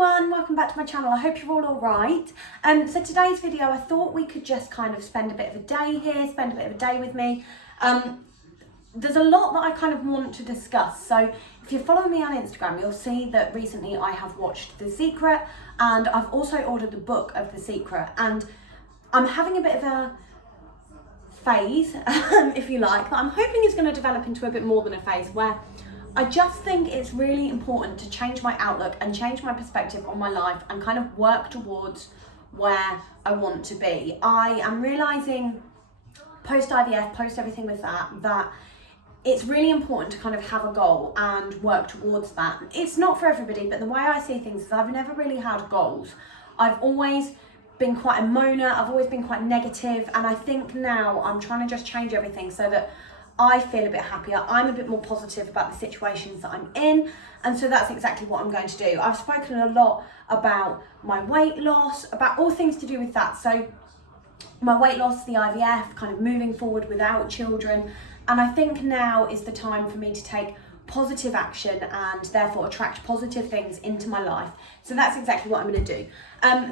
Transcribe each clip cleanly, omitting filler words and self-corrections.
everyone, welcome back to my channel. I hope you're all alright. So today's video, I thought we could just kind of spend a bit of a day here, spend a bit of a day with me. There's a lot that I kind of want to discuss. So if you follow me on Instagram, you'll see that recently I have watched The Secret and I've also ordered the book of The Secret, and I'm having a bit of a phase, if you like, but I'm hoping it's going to develop into a bit more than a phase where I just think it's really important to change my outlook and change my perspective on my life and kind of work towards where I want to be. I am realising post IVF, post everything with that it's really important to kind of have a goal and work towards that. It's not for everybody, but the way I see things is I've never really had goals. I've always been quite a moaner, I've always been quite negative, and I think now I'm trying to just change everything so that I feel a bit happier, I'm a bit more positive about the situations that I'm in, and so that's exactly what I'm going to do. I've spoken a lot about my weight loss, about all things to do with that. So my weight loss, the IVF, kind of moving forward without children, and I think now is the time for me to take positive action and therefore attract positive things into my life. So that's exactly what I'm going to do.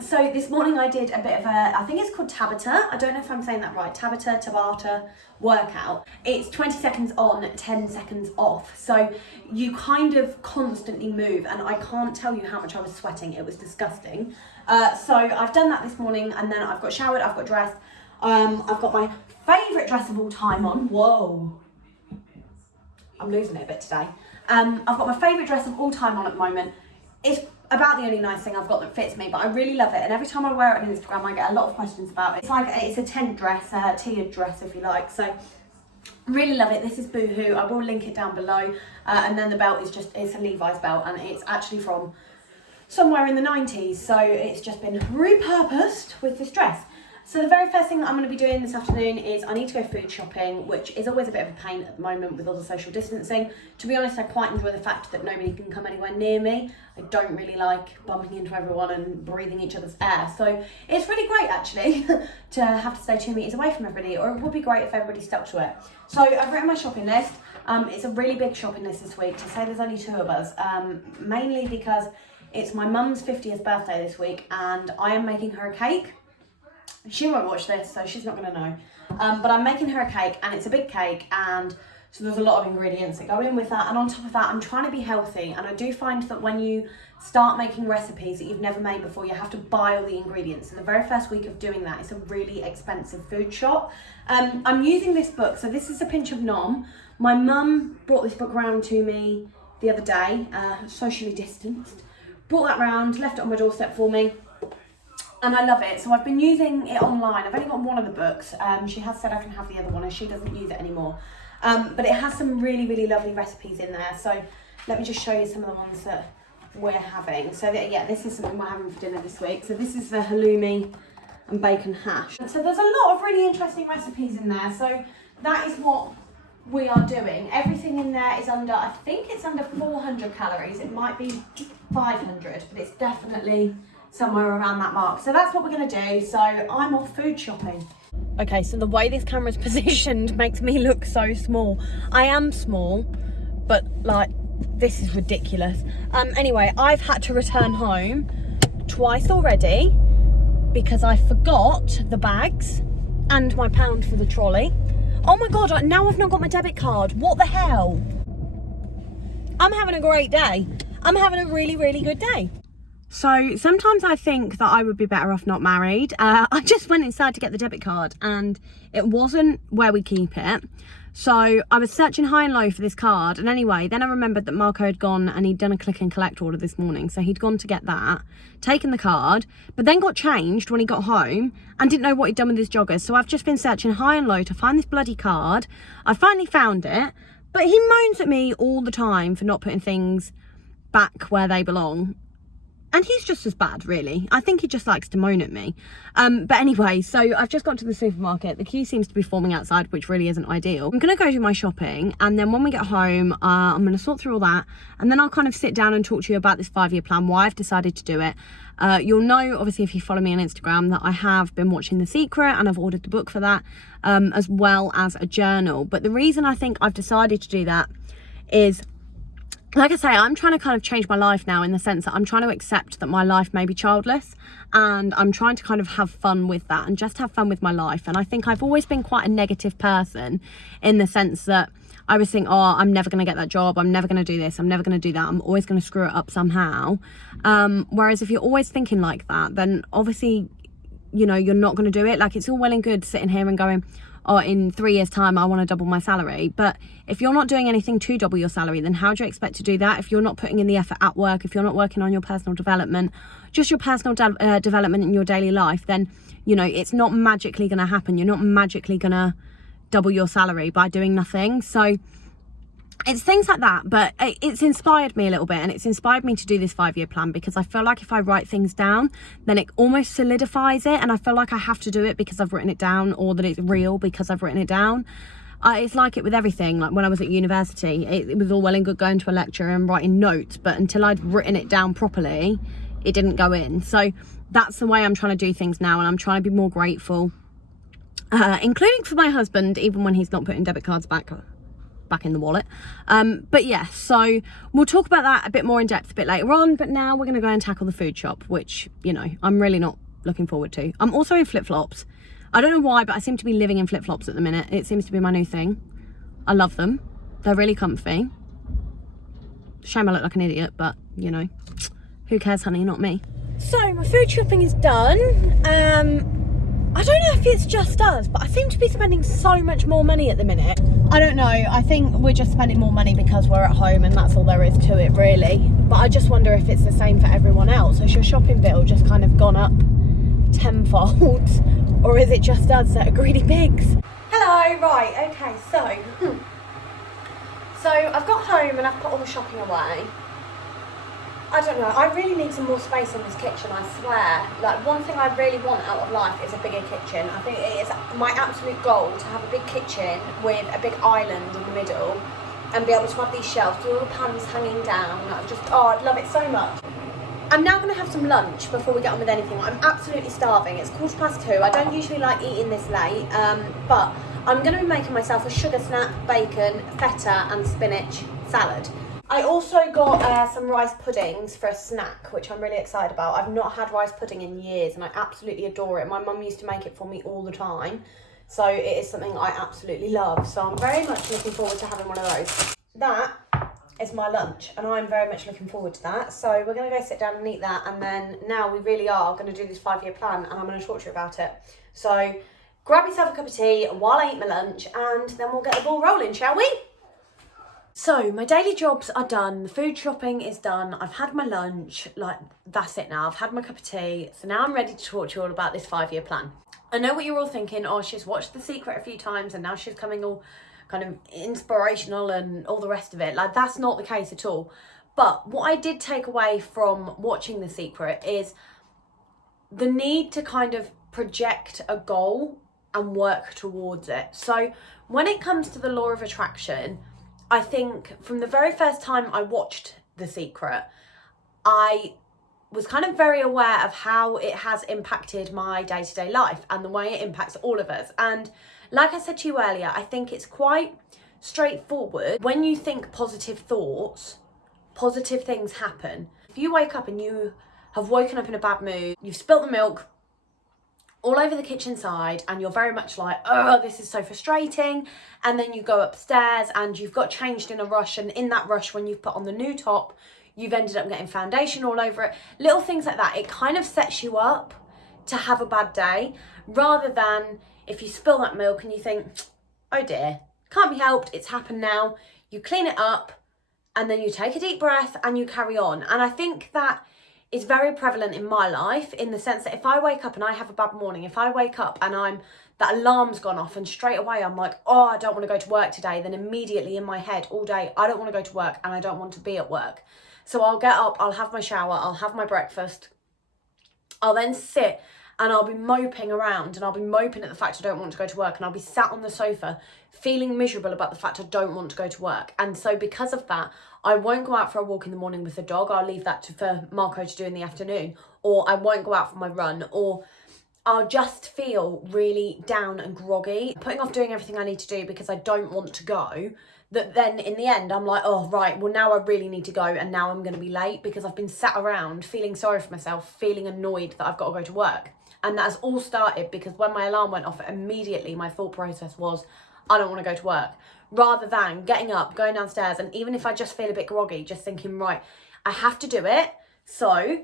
So this morning I did a bit of a, I think it's called Tabata, I don't know if I'm saying that right, Tabata workout. It's 20 seconds on, 10 seconds off. So you kind of constantly move, and I can't tell you how much I was sweating, it was disgusting. So I've done that this morning, and then I've got showered, I've got dressed, I've got my favourite dress of all time on. Whoa. I'm losing it a bit today. I've got my favourite dress of all time on at the moment. It's about the only nice thing I've got that fits me, but I really love it, and every time I wear it on Instagram I get a lot of questions about it. It's a tent dress, a tiered dress if you like, so really love it. This is Boohoo, I will link it down below, and then the belt is it's a Levi's belt, and it's actually from somewhere in the 90s, so it's just been repurposed with this dress. So the very first thing that I'm going to be doing this afternoon is I need to go food shopping, which is always a bit of a pain at the moment with all the social distancing. To be honest, I quite enjoy the fact that nobody can come anywhere near me. I don't really like bumping into everyone and breathing each other's air. So it's really great actually to have to stay 2 meters away from everybody, or it would be great if everybody stuck to it. So I've written my shopping list. It's a really big shopping list this week, to say there's only 2 of us, mainly because it's my mum's 50th birthday this week and I am making her a cake. She won't watch this, so she's not going to know. But I'm making her a cake, and it's a big cake, and so there's a lot of ingredients that go in with that. And on top of that, I'm trying to be healthy, and I do find that when you start making recipes that you've never made before, you have to buy all the ingredients. And the very first week of doing that, it's a really expensive food shop. I'm using this book, so this is A Pinch of Nom. My mum brought this book round to me the other day, socially distanced. Brought that round, left it on my doorstep for me. And I love it. So I've been using it online. I've only got one of the books. She has said I can have the other one, and she doesn't use it anymore. But it has some really, really lovely recipes in there. So let me just show you some of the ones that we're having. So yeah, this is something we're having for dinner this week. So this is the halloumi and bacon hash. So there's a lot of really interesting recipes in there. So that is what we are doing. Everything in there is under, I think it's under 400 calories. It might be 500, but it's definitely somewhere around that mark. So that's what we're going to do. So I'm off food shopping. Okay, so the way this camera's positioned makes me look so small. I am small, but like, this is ridiculous. Anyway, I've had to return home twice already because I forgot the bags and my pound for the trolley. Oh my God, now I've not got my debit card. What the hell? I'm having a great day. I'm having a really, really good day. So sometimes I think that I would be better off not married. I just went inside to get the debit card and it wasn't where we keep it. So I was searching high and low for this card, and anyway, then I remembered that Marco had gone and he'd done a click and collect order this morning. So he'd gone to get that, taken the card, but then got changed when he got home and didn't know what he'd done with his joggers. So I've just been searching high and low to find this bloody card. I finally found it, but he moans at me all the time for not putting things back where they belong. And he's just as bad, really. I think he just likes to moan at me. But anyway, so I've just got to the supermarket. The queue seems to be forming outside, which really isn't ideal. I'm going to go do my shopping, and then when we get home, I'm going to sort through all that, and then I'll kind of sit down and talk to you about this 5-year plan, why I've decided to do it. You'll know, obviously, if you follow me on Instagram, that I have been watching The Secret, and I've ordered the book for that, as well as a journal. But the reason I think I've decided to do that is like I say, I'm trying to kind of change my life now, in the sense that I'm trying to accept that my life may be childless, and I'm trying to kind of have fun with that and just have fun with my life. And I think I've always been quite a negative person, in the sense that I always think, oh, I'm never going to get that job, I'm never going to do this, I'm never going to do that, I'm always going to screw it up somehow. Whereas if you're always thinking like that, then obviously, you know, you're not going to do it. Like, it's all well and good sitting here and going, oh, in 3 years time I want to double my salary, but if you're not doing anything to double your salary, then how do you expect to do that if you're not putting in the effort at work, if you're not working on your personal development, just your personal development in your daily life? Then, you know, it's not magically going to happen. You're not magically going to double your salary by doing nothing. So it's things like that, but it's inspired me a little bit, and it's inspired me to do this 5-year plan, because I feel like if I write things down, then it almost solidifies it, and I feel like I have to do it because I've written it down, or that it's real because I've written it down. It's like it with everything. Like when I was at university, it was all well and good going to a lecture and writing notes, but until I'd written it down properly, it didn't go in. So that's the way I'm trying to do things now, and I'm trying to be more grateful, including for my husband, even when he's not putting debit cards back in the wallet. But yeah, so we'll talk about that a bit more in depth a bit later on, but now we're going to go and tackle the food shop, which, you know, I'm really not looking forward to. I'm also in flip-flops. I don't know why, but I seem to be living in flip-flops at the minute. It seems to be my new thing. I love them. They're really comfy. Shame I look like an idiot, but, you know, who cares, honey, not me. So my food shopping is done. I don't know if it's just us, but I seem to be spending so much more money at the minute. I don't know, I think we're just spending more money because we're at home, and that's all there is to it, really. But I just wonder if it's the same for everyone else. Has your shopping bill just kind of gone up tenfold? Or is it just us that are greedy pigs? Hello, right, okay, so I've got home and I've put all the shopping away. I don't know, I really need some more space in this kitchen, I swear. Like, one thing I really want out of life is a bigger kitchen. I think it is my absolute goal to have a big kitchen with a big island in the middle, and be able to have these shelves with all the pans hanging down. I'd love it so much. I'm now going to have some lunch before we get on with anything. I'm absolutely starving. It's 2:15. I don't usually like eating this late, but I'm going to be making myself a sugar snap, bacon, feta and spinach salad. I also got some rice puddings for a snack, which I'm really excited about. I've not had rice pudding in years, and I absolutely adore it. My mum used to make it for me all the time, so it is something I absolutely love. So I'm very much looking forward to having one of those. That is my lunch, and I'm very much looking forward to that. So we're going to go sit down and eat that, and then now we really are going to do this 5-year plan, and I'm going to talk to you about it. So grab yourself a cup of tea while I eat my lunch, and then we'll get the ball rolling, shall we? So my daily jobs are done, the food shopping is done, I've had my lunch, like that's it now, I've had my cup of tea, so now I'm ready to talk to you all about this 5-year plan. I know what you're all thinking, oh, she's watched The Secret a few times and now she's coming all kind of inspirational and all the rest of it. Like, that's not the case at all. But what I did take away from watching The Secret is the need to kind of project a goal and work towards it. So when it comes to the law of attraction, I think from the very first time I watched The Secret, I was kind of very aware of how it has impacted my day-to-day life and the way it impacts all of us. And like I said to you earlier, I think it's quite straightforward. When you think positive thoughts, positive things happen. If you wake up and you have woken up in a bad mood, you've spilt the milk all over the kitchen side, and you're very much like, oh, this is so frustrating, and then you go upstairs and you've got changed in a rush, and in that rush, when you've put on the new top, you've ended up getting foundation all over it. Little things like that, it kind of sets you up to have a bad day, rather than if you spill that milk and you think, oh dear, can't be helped, it's happened now, you clean it up, and then you take a deep breath and you carry on. And I think that is very prevalent in my life, in the sense that if I wake up and I have a bad morning, if I wake up and that alarm's gone off and straight away I'm like, oh, I don't want to go to work today, then immediately in my head all day, I don't want to go to work and I don't want to be at work. So I'll get up, I'll have my shower, I'll have my breakfast, I'll then sit and I'll be moping around, and I'll be moping at the fact I don't want to go to work, and I'll be sat on the sofa feeling miserable about the fact I don't want to go to work. And so because of that, I won't go out for a walk in the morning with the dog. I'll leave that for Marco to do in the afternoon, or I won't go out for my run, or I'll just feel really down and groggy, putting off doing everything I need to do because I don't want to go. that then in the end, I'm like, oh, right, well, now I really need to go, and now I'm going to be late because I've been sat around feeling sorry for myself, feeling annoyed that I've got to go to work. And that has all started because when my alarm went off, immediately my thought process was, I don't want to go to work. Rather than getting up, going downstairs, and even if I just feel a bit groggy, just thinking, right, I have to do it. So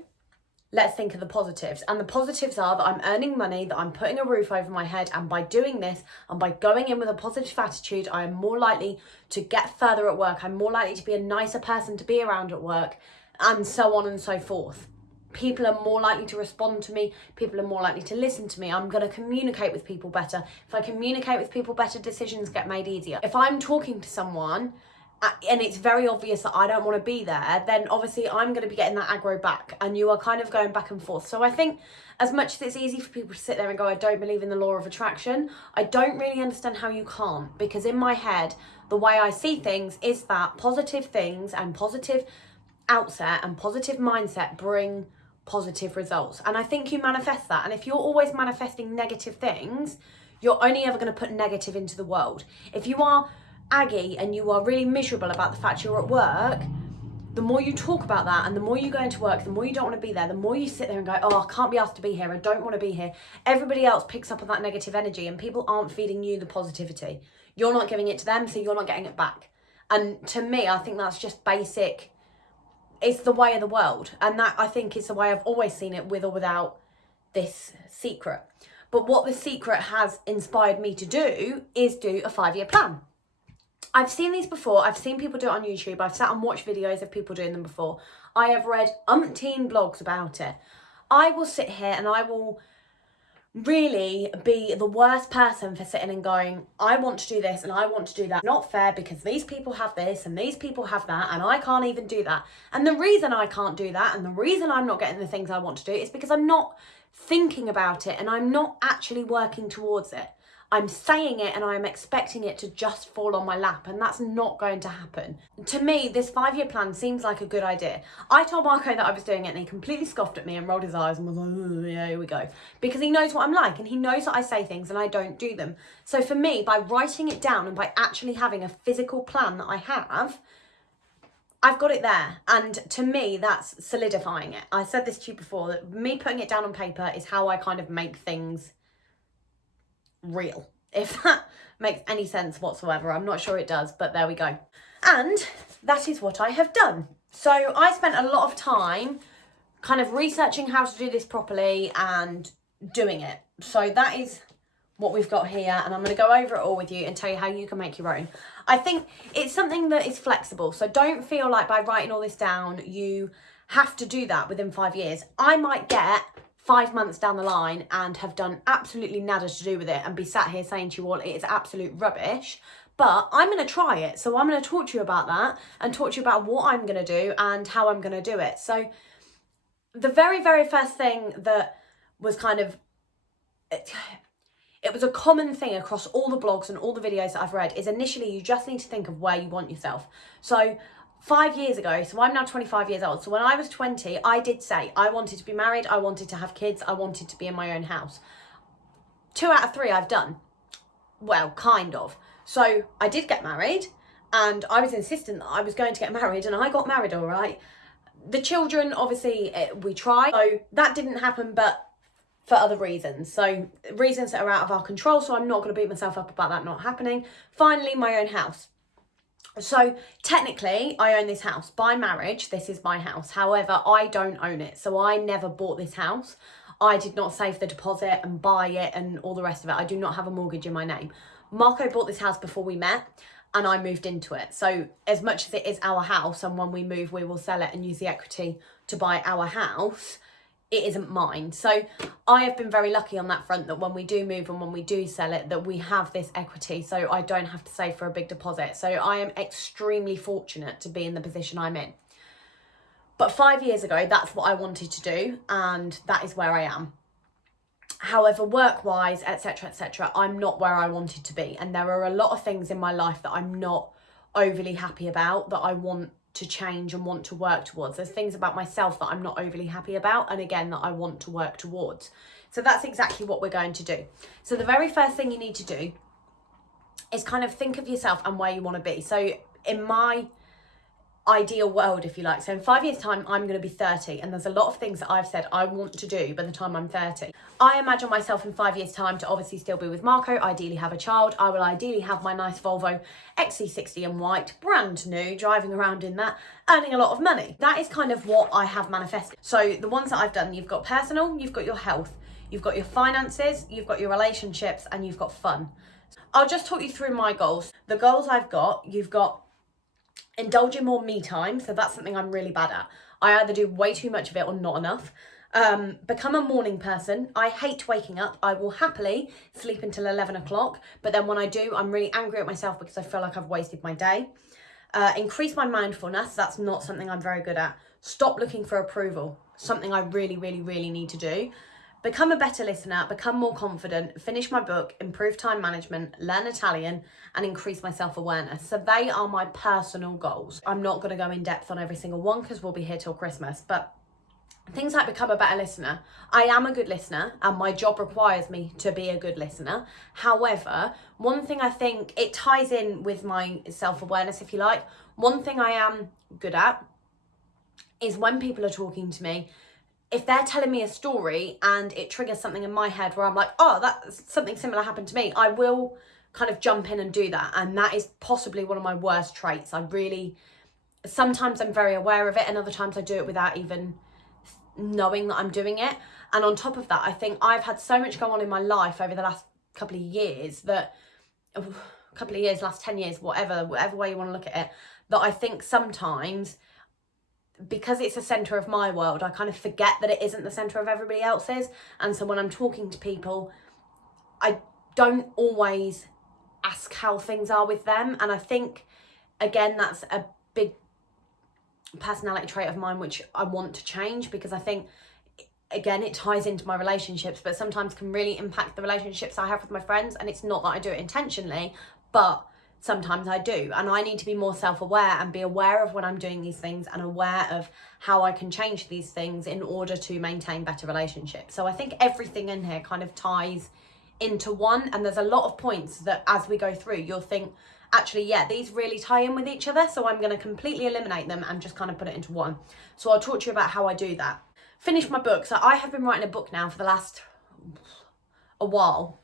let's think of the positives. And the positives are that I'm earning money, that I'm putting a roof over my head. And by doing this and by going in with a positive attitude, I am more likely to get further at work. I'm more likely to be a nicer person to be around at work, and so on and so forth. People are more likely to respond to me. People are more likely to listen to me. I'm going to communicate with people better. If I communicate with people better, decisions get made easier. If I'm talking to someone and it's very obvious that I don't want to be there, then obviously I'm going to be getting that aggro back, and you are kind of going back and forth. So I think as much as it's easy for people to sit there and go, I don't believe in the law of attraction, I don't really understand how you can't, because in my head, the way I see things is that positive things and positive outset and positive mindset bring positive results. And I think you manifest that. And if you're always manifesting negative things, you're only ever going to put negative into the world. If you are aggy and you are really miserable about the fact you're at work, the more you talk about that and the more you go into work, the more you don't want to be there, the more you sit there and go, oh, I can't be asked to be here, I don't want to be here. Everybody else picks up on that negative energy, and people aren't feeding you the positivity. You're not giving it to them, so you're not getting it back. And to me, I think that's just basic. It's the way of the world. And that, I think, is the way I've always seen it, with or without this secret. But what the secret has inspired me to do is do a 5-year plan. I've seen these before. I've seen people do it on YouTube. I've sat and watched videos of people doing them before. I have read umpteen blogs about it. I will sit here and I will really be the worst person for sitting and going, I want to do this and I want to do that. Not fair because these people have this and these people have that and I can't even do that. And the reason I can't do that and the reason I'm not getting the things I want to do is because I'm not thinking about it and I'm not actually working towards it. I'm saying it and I'm expecting it to just fall on my lap, and that's not going to happen. To me, this 5-year plan seems like a good idea. I told Marco that I was doing it and he completely scoffed at me and rolled his eyes and was like, oh, yeah, here we go. Because he knows what I'm like and he knows that I say things and I don't do them. So for me, by writing it down and by actually having a physical plan that I have, I've got it there. And to me, that's solidifying it. I said this to you before, that me putting it down on paper is how I kind of make things real, if that makes any sense whatsoever. I'm not sure it does, but there we go. And that is what I have done. So I spent a lot of time kind of researching how to do this properly and doing it. So that is what we've got here, and I'm going to go over it all with you and tell you how you can make your own. I think it's something that is flexible, so don't feel like by writing all this down you have to do that within 5 years. I might get 5 months down the line and have done absolutely nada to do with it and be sat here saying to you all it is absolute rubbish, but I'm going to try it. So I'm going to talk to you about that and talk to you about what I'm going to do and how I'm going to do it. So the very, very first thing that was kind of, it was a common thing across all the blogs and all the videos that I've read, is initially you just need to think of where you want yourself. So 5 years ago, so I'm now 25 years old. So when I was 20, I did say I wanted to be married, I wanted to have kids, I wanted to be in my own house. 2 out of 3 I've done. Well, kind of. So I did get married and I was insistent that I was going to get married, and I got married all right. The children, obviously, we tried. So that didn't happen, but for other reasons. So reasons that are out of our control. So I'm not going to beat myself up about that not happening. Finally, my own house. So technically I own this house. By marriage, this is my house. However, I don't own it. So I never bought this house. I did not save the deposit and buy it and all the rest of it. I do not have a mortgage in my name. Marco bought this house before we met and I moved into it. So as much as it is our house, and when we move, we will sell it and use the equity to buy our house, it isn't mine. So I have been very lucky on that front, that when we do move and when we do sell it, that we have this equity, so I don't have to save for a big deposit. So I am extremely fortunate to be in the position I'm in. But 5 years ago, that's what I wanted to do, and that is where I am. However, work-wise, etc., I'm not where I wanted to be. And there are a lot of things in my life that I'm not overly happy about, that I want to change and want to work towards. There's things about myself that I'm not overly happy about, and again, that I want to work towards. So that's exactly what we're going to do. So the very first thing you need to do is kind of think of yourself and where you want to be. So in my ideal world, if you like, so in 5 years time I'm going to be 30, and there's a lot of things that I've said I want to do by the time I'm 30. I imagine myself in 5 years time to obviously still be with Marco, ideally have a child. I will ideally have my nice Volvo XC60 in white, brand new, driving around in that, earning a lot of money. That is kind of what I have manifested. So the ones that I've done, you've got personal, you've got your health, you've got your finances, you've got your relationships, and you've got fun. I'll just talk you through my goals. The goals I've got, you've got indulge in more me time, so that's something I'm really bad at. I either do way too much of it or not enough. Become a morning person. I hate waking up. I will happily sleep until 11 o'clock, but then when I do, I'm really angry at myself because I feel like I've wasted my day. Increase my mindfulness. That's not something I'm very good at. Stop looking for approval. Something I really, really, really need to do. Become a better listener, become more confident, finish my book, improve time management, learn Italian, and increase my self-awareness. So they are my personal goals. I'm not going to go in depth on every single one because we'll be here till Christmas, but things like become a better listener. I am a good listener and my job requires me to be a good listener. However, one thing I think it ties in with my self-awareness, if you like. One thing I am good at is when people are talking to me, if they're telling me a story and it triggers something in my head where I'm like, oh, that's something similar happened to me, I will kind of jump in and do that. And that is possibly one of my worst traits. Sometimes I'm very aware of it, and other times I do it without even knowing that I'm doing it. And on top of that, I think I've had so much go on in my life over the last couple of years, last 10 years, whatever way you want to look at it, that I think sometimes, because it's the centre of my world, I kind of forget that it isn't the centre of everybody else's. And so when I'm talking to people, I don't always ask how things are with them. And I think, again, that's a big personality trait of mine, which I want to change, because I think, again, it ties into my relationships, but sometimes can really impact the relationships I have with my friends. And it's not that I do it intentionally, but sometimes I do, and I need to be more self-aware and be aware of when I'm doing these things and aware of how I can change these things in order to maintain better relationships. So I think everything in here kind of ties into one, and there's a lot of points that as we go through, you'll think, actually, yeah, these really tie in with each other, so I'm going to completely eliminate them and just kind of put it into one. So I'll talk to you about how I do that. Finish my book. So I have been writing a book now for the last a while,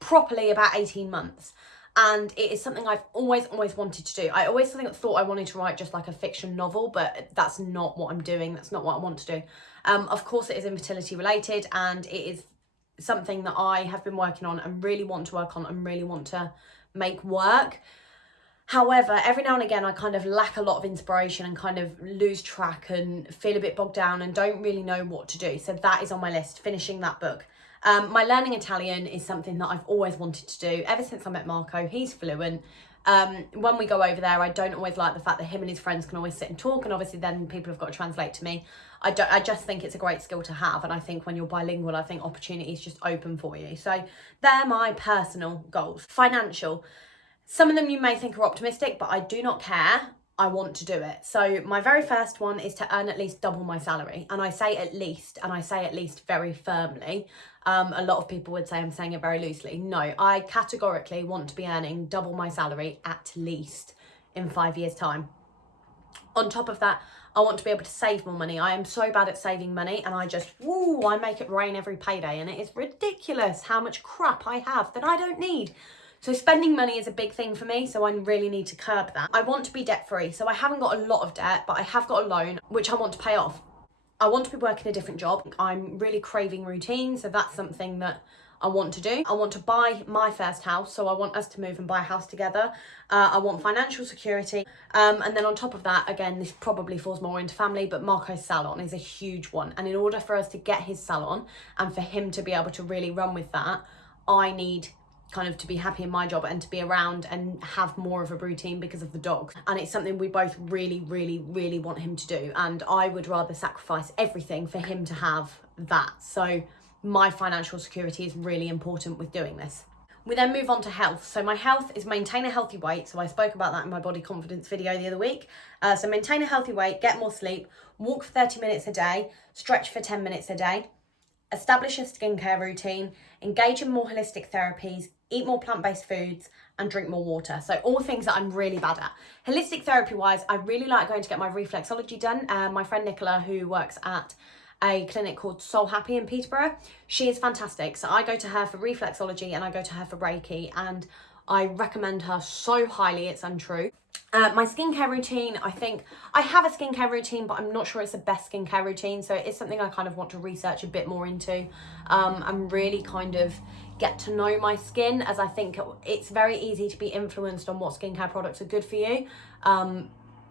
properly about 18 months. And it is something I've always wanted to do. I always thought I wanted to write just like a fiction novel, but that's not what I'm doing. That's not what I want to do. Of course, it is infertility related, and it is something that I have been working on and really want to work on and really want to make work. However, every now and again, I kind of lack a lot of inspiration and kind of lose track and feel a bit bogged down and don't really know what to do. So that is on my list, finishing that book. My learning Italian is something that I've always wanted to do ever since I met Marco. He's fluent. When we go over there, I don't always like the fact that him and his friends can always sit and talk, and obviously then people have got to translate to me. I just think it's a great skill to have, and I think when you're bilingual, I think opportunities just open for you. So they're my personal goals. Financial. Some of them you may think are optimistic, but I do not care. I want to do it. So my very first one is to earn at least double my salary. And I say at least, and I say at least very firmly. A lot of people would say I'm saying it very loosely. No, I categorically want to be earning double my salary at least in 5 years' time. On top of that, I want to be able to save more money. I am so bad at saving money, and I make it rain every payday, and it is ridiculous how much crap I have that I don't need. So spending money is a big thing for me, so I really need to curb that. I want to be debt-free, so I haven't got a lot of debt, but I have got a loan, which I want to pay off. I want to be working a different job. I'm really craving routine, so that's something that I want to do. I want to buy my first house, so I want us to move and buy a house together. I want financial security. And then on top of that, again, this probably falls more into family, but Marco's salon is a huge one. And in order for us to get his salon and for him to be able to really run with that, I need kind of to be happy in my job and to be around and have more of a routine because of the dog. And it's something we both really want him to do. And I would rather sacrifice everything for him to have that. So my financial security is really important with doing this. We then move on to health. So my health is maintain a healthy weight. So I spoke about that in my body confidence video the other week. So maintain a healthy weight, get more sleep, walk for 30 minutes a day, stretch for 10 minutes a day, establish a skincare routine, engage in more holistic therapies, eat more plant-based foods, and drink more water. So all things that I'm really bad at. Holistic therapy wise, I really like going to get my reflexology done. My friend Nicola, who works at a clinic called Soul Happy in Peterborough, she is fantastic. So I go to her for reflexology and I go to her for Reiki, and I recommend her so highly, it's untrue. My skincare routine, I think I have a skincare routine, but I'm not sure it's the best skincare routine. So it's something I kind of want to research a bit more into, and really kind of get to know my skin, as I think it's very easy to be influenced on what skincare products are good for you.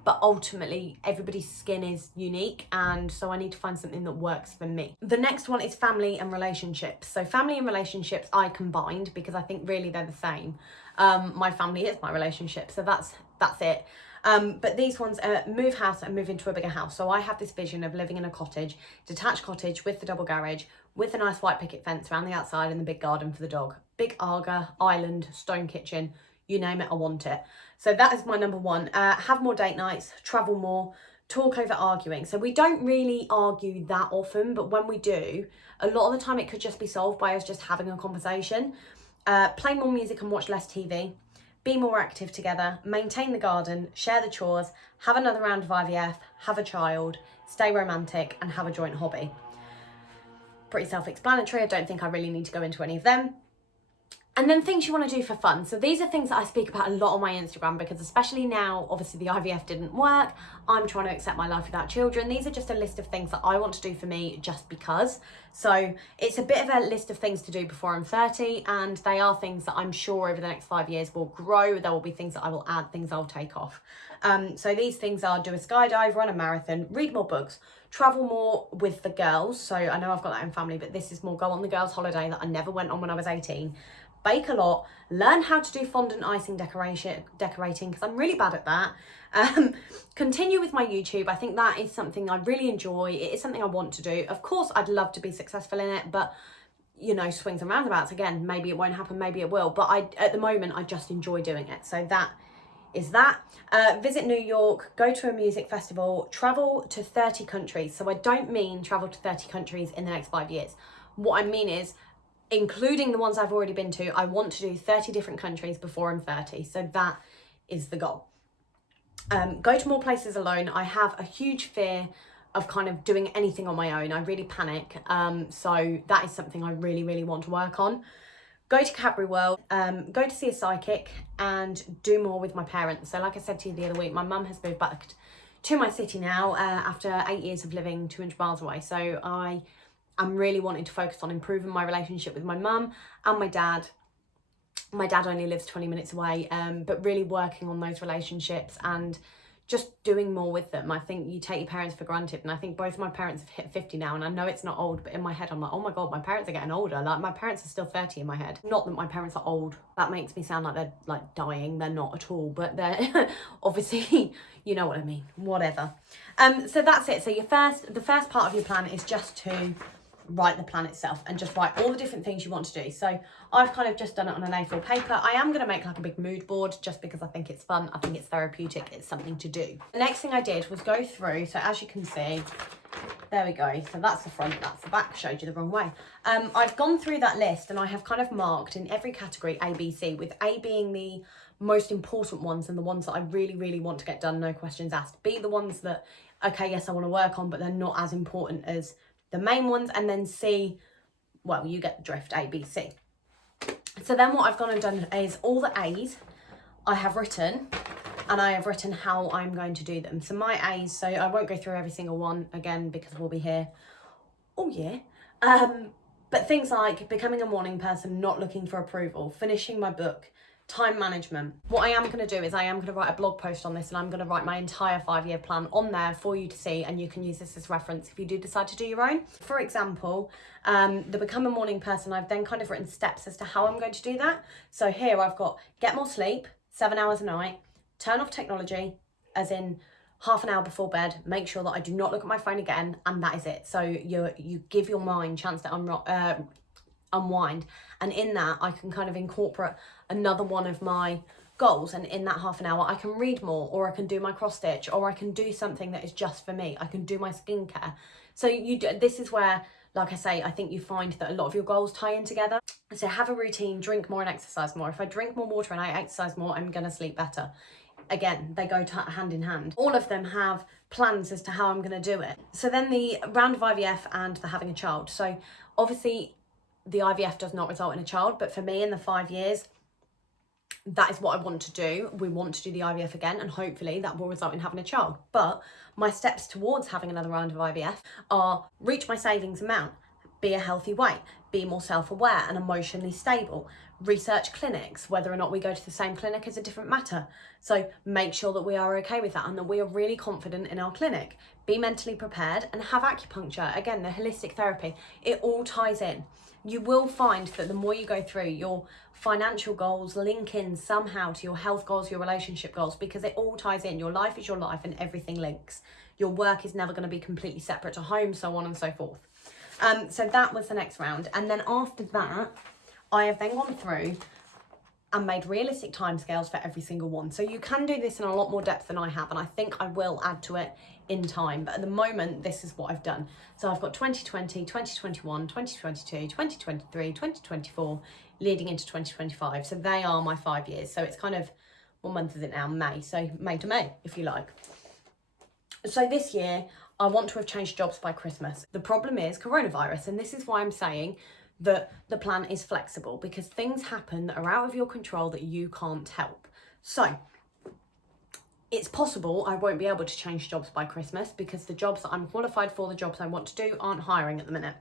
But ultimately everybody's skin is unique, and so I need to find something that works for me. The next one is family and relationships. So family and relationships I combined because I think really they're the same. My family is my relationship, so that's it. But these ones are move house and move into a bigger house. So I have this vision of living in a cottage, detached cottage with the double garage, with a nice white picket fence around the outside and the big garden for the dog. Big Aga, island, stone kitchen, you name it, I want it. So that is my number one. Have more date nights, travel more, talk over arguing. So we don't really argue that often, but when we do, a lot of the time it could just be solved by us just having a conversation. Play more music and watch less TV. Be more active together, maintain the garden, share the chores, have another round of IVF, have a child, stay romantic, and have a joint hobby. Pretty self-explanatory. I don't think I really need to go into any of them. And then things you want to do for fun. So these are things that I speak about a lot on my Instagram, because especially now, obviously the IVF didn't work. I'm trying to accept my life without children. These are just a list of things that I want to do for me just because. So it's a bit of a list of things to do before I'm 30, and they are things that I'm sure over the next 5 years will grow. There will be things that I will add, things I'll take off. So these things are: do a skydive, run a marathon, read more books, travel more with the girls. So I know I've got that in family, but this is more go on the girls' holiday that I never went on when I was 18. Bake a lot, learn how to do fondant icing decorating, because I'm really bad at that. Continue with my YouTube. I think that is something I really enjoy. It is something I want to do. Of course, I'd love to be successful in it, but you know, swings and roundabouts. Again, maybe it won't happen, maybe it will. But at the moment, I just enjoy doing it. So that is that. Visit New York, go to a music festival, travel to 30 countries. So I don't mean travel to 30 countries in the next 5 years. What I mean is, including the ones I've already been to, I want to do 30 different countries before I'm 30. So that is the goal. Go to more places alone. I have a huge fear of kind of doing anything on my own. I really panic. So that is something I really, really want to work on. Go to Cadbury World, go to see a psychic, and do more with my parents. So like I said to you the other week, my mum has moved back to my city now after 8 years of living 200 miles away. So I'm really wanting to focus on improving my relationship with my mum and my dad. My dad only lives 20 minutes away, but really working on those relationships and just doing more with them. I think you take your parents for granted, and I think both of my parents have hit 50 now, and I know it's not old, but in my head I'm like, oh my God, my parents are getting older. Like, my parents are still 30 in my head. Not that my parents are old. That makes me sound like they're like dying. They're not at all, but they're obviously, you know what I mean, whatever. So that's it. So the first part of your plan is just to write the plan itself and just write all the different things you want to do. So I've kind of just done it on an A4 paper. I am going to make like a big mood board just because I think it's fun. I think it's therapeutic. It's something to do. The next thing I did was go through. So as you can see, there we go. So that's the front, that's the back. Showed you the wrong way. I've gone through that list and I have kind of marked in every category A, B, C, with A being the most important ones and the ones that I really, really want to get done, no questions asked. B, the ones that, okay, yes, I want to work on, but they're not as important as the main ones. And then C, well, you get the drift, A, B, C. So then what I've gone and done is all the A's I have written, and I have written how I'm going to do them. So my A's, so I won't go through every single one again because we'll be here all year. But things like becoming a morning person, not looking for approval, finishing my book, time management. What I am going to do is I am going to write a blog post on this, and I'm going to write my entire 5-year plan on there for you to see, and you can use this as reference if you do decide to do your own. For example, the become a morning person, I've then kind of written steps as to how I'm going to do that. So here I've got get more sleep, 7 hours a night, turn off technology, as in half an hour before bed, make sure that I do not look at my phone again, and that is it. So you give your mind a chance to unwind, and in that I can kind of incorporate another one of my goals, and in that half an hour I can read more, or I can do my cross stitch, or I can do something that is just for me. I can do my skincare. So this is where like I say, I think you find that a lot of your goals tie in together. So have a routine, drink more and exercise more. If I drink more water and I exercise more, I'm going to sleep better. Again, they go hand in hand. All of them have plans as to how I'm going to do it. So then the round of IVF and the having a child. So obviously the IVF does not result in a child, but for me in the 5 years, that is what I want to do. We want to do the IVF again, and hopefully that will result in having a child. But my steps towards having another round of IVF are reach my savings amount, be a healthy weight, be more self-aware and emotionally stable, research clinics, whether or not we go to the same clinic is a different matter. So make sure that we are okay with that and that we are really confident in our clinic. Be mentally prepared and have acupuncture. Again, the holistic therapy, it all ties in. You will find that the more you go through, your financial goals link in somehow to your health goals, your relationship goals, because it all ties in. Your life is your life and everything links. Your work is never going to be completely separate to home, so on and so forth. So that was the next round. And then after that, I have then gone through and made realistic timescales for every single one. So you can do this in a lot more depth than I have, and I think I will add to it in time. But at the moment, this is what I've done. So I've got 2020, 2021, 2022, 2023, 2024, leading into 2025. So they are my 5 years. So it's kind of, what month is it now? May. So May to May, if you like. So this year, I want to have changed jobs by Christmas. The problem is coronavirus, and this is why I'm saying that the plan is flexible, because things happen that are out of your control that you can't help. So it's possible I won't be able to change jobs by Christmas because the jobs that I'm qualified for, the jobs I want to do, aren't hiring at the minute.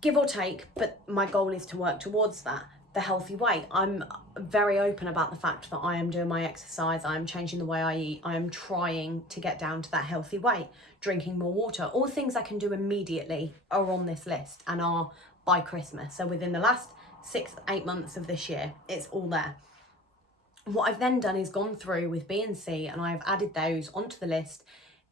Give or take, but my goal is to work towards that. The healthy weight, I'm very open about the fact that I am doing my exercise, I am changing the way I eat, I am trying to get down to that healthy weight, drinking more water. All things I can do immediately are on this list and are by Christmas. So within the last 6-8 months of this year, it's all there. What I've then done is gone through with B and C and I've added those onto the list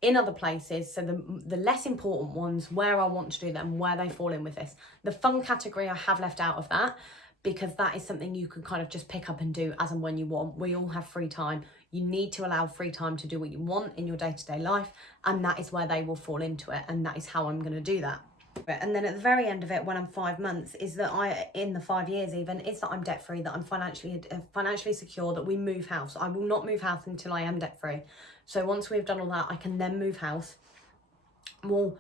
in other places. So the less important ones, where I want to do them, where they fall in with this. The fun category I have left out of that, because that is something you can kind of just pick up and do as and when you want. We all have free time. You need to allow free time to do what you want in your day-to-day life, and that is where they will fall into it, and that is how I'm going to do that. And then at the very end of it, when I'm 5 months, is that in the 5 years even, is that I'm debt-free, that I'm financially secure, that we move house. I will not move house until I am debt-free. So once we've done all that, I can then move house. Will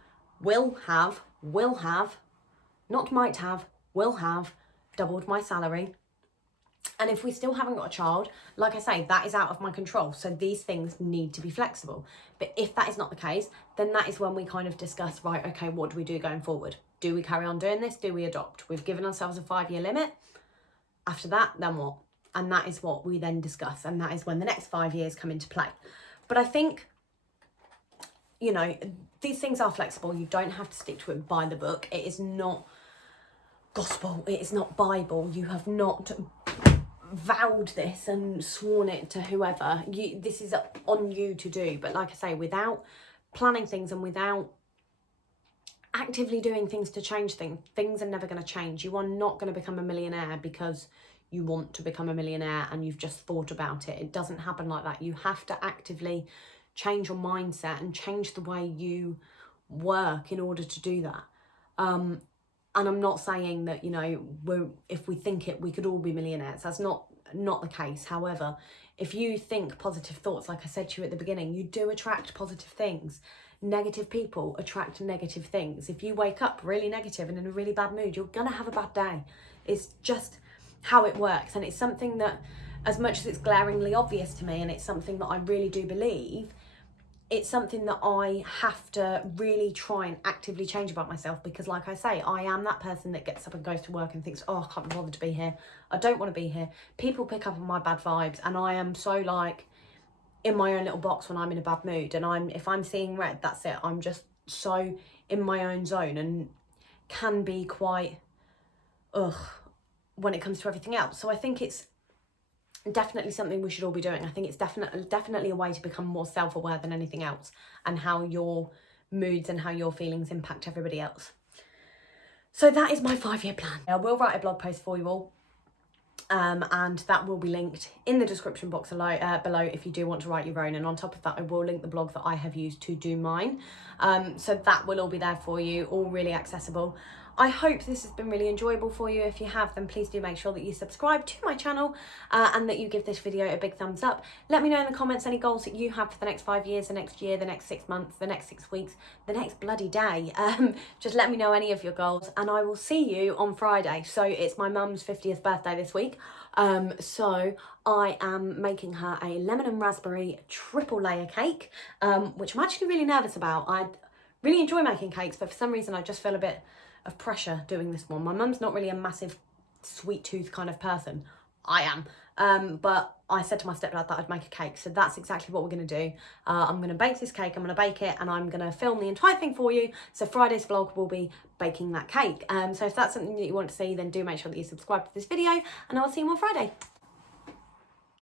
have, not might have, will have doubled my salary. And if we still haven't got a child, like I say, that is out of my control. So these things need to be flexible. But if that is not the case, then that is when we kind of discuss, right, okay, what do we do going forward? Do we carry on doing this? Do we adopt? We've given ourselves a 5-year limit. After that, then what? And that is what we then discuss. And that is when the next 5 years come into play. But I think, you know, these things are flexible. You don't have to stick to it by the book. It is not gospel. It is not Bible. You have not vowed this and sworn it to whoever. This is on you to do. But like I say, without planning things and without actively doing things to change things are never going to change. You are not going to become a millionaire because you want to become a millionaire and you've just thought about it. It doesn't happen like that. You have to actively change your mindset and change the way you work in order to do that. And I'm not saying that, you know, if we think it, we could all be millionaires. That's not the case. However, if you think positive thoughts, like I said to you at the beginning, you do attract positive things. Negative people attract negative things. If you wake up really negative and in a really bad mood, you're going to have a bad day. It's just how it works. And it's something that, as much as it's glaringly obvious to me, and it's something that I really do believe, it's something that I have to really try and actively change about myself, because like I say, I am that person that gets up and goes to work and thinks, oh, I can't be bothered to be here. I don't want to be here. People pick up on my bad vibes, and I am so like in my own little box when I'm in a bad mood, and if I'm seeing red, that's it. I'm just so in my own zone and can be quite when it comes to everything else. So I think it's definitely something we should all be doing. I think it's definitely a way to become more self-aware than anything else, and how your moods and how your feelings impact everybody else. So that is my 5-year plan. I will write a blog post for you all and that will be linked in the description box below if you do want to write your own. And on top of that, I will link the blog that I have used to do mine. So that will all be there for you, all really accessible. I hope this has been really enjoyable for you. If you have, then please do make sure that you subscribe to my channel and that you give this video a big thumbs up. Let me know in the comments any goals that you have for the next 5 years, the next year, the next 6 months, the next 6 weeks, the next bloody day. Just let me know any of your goals, and I will see you on Friday. So it's my mum's 50th birthday this week. So I am making her a lemon and raspberry triple layer cake, which I'm actually really nervous about. I really enjoy making cakes, but for some reason I just feel a bit of pressure doing this one. My mum's not really a massive sweet tooth kind of person. I am. But I said to my stepdad that I'd make a cake, so that's exactly what we're going to do. I'm going to bake this cake, I'm going to bake it, and I'm going to film the entire thing for you. So Friday's vlog will be baking that cake. So if that's something that you want to see, then do make sure that you subscribe to this video, and I will see you on Friday.